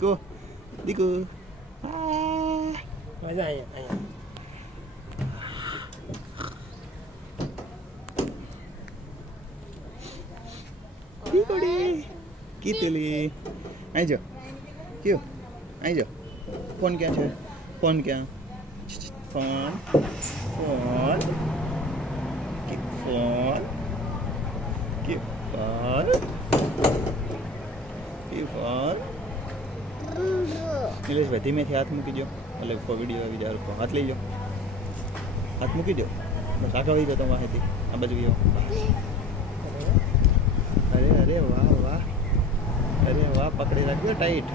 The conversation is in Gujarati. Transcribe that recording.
દીકો દીકો આ મજા અહીંયા દીકોડી કીતલી અહીં જો કયો અહીં જો ફોન ક્યાં છે ફોન ક્યાં phone phone phone phone phone નિલેશભાઈ ધીમેથી હાથ મૂકી દો એટલે વિડીયો આવી જાય હાથ લઈ જાઓ હાથ મૂકી દો બસ આગળ વહી જાઓ તમે માહિતી આ બાજુ ગયો અરે અરે વાહ વાહ અરે વાહ પકડી રાખજો ટાઈટ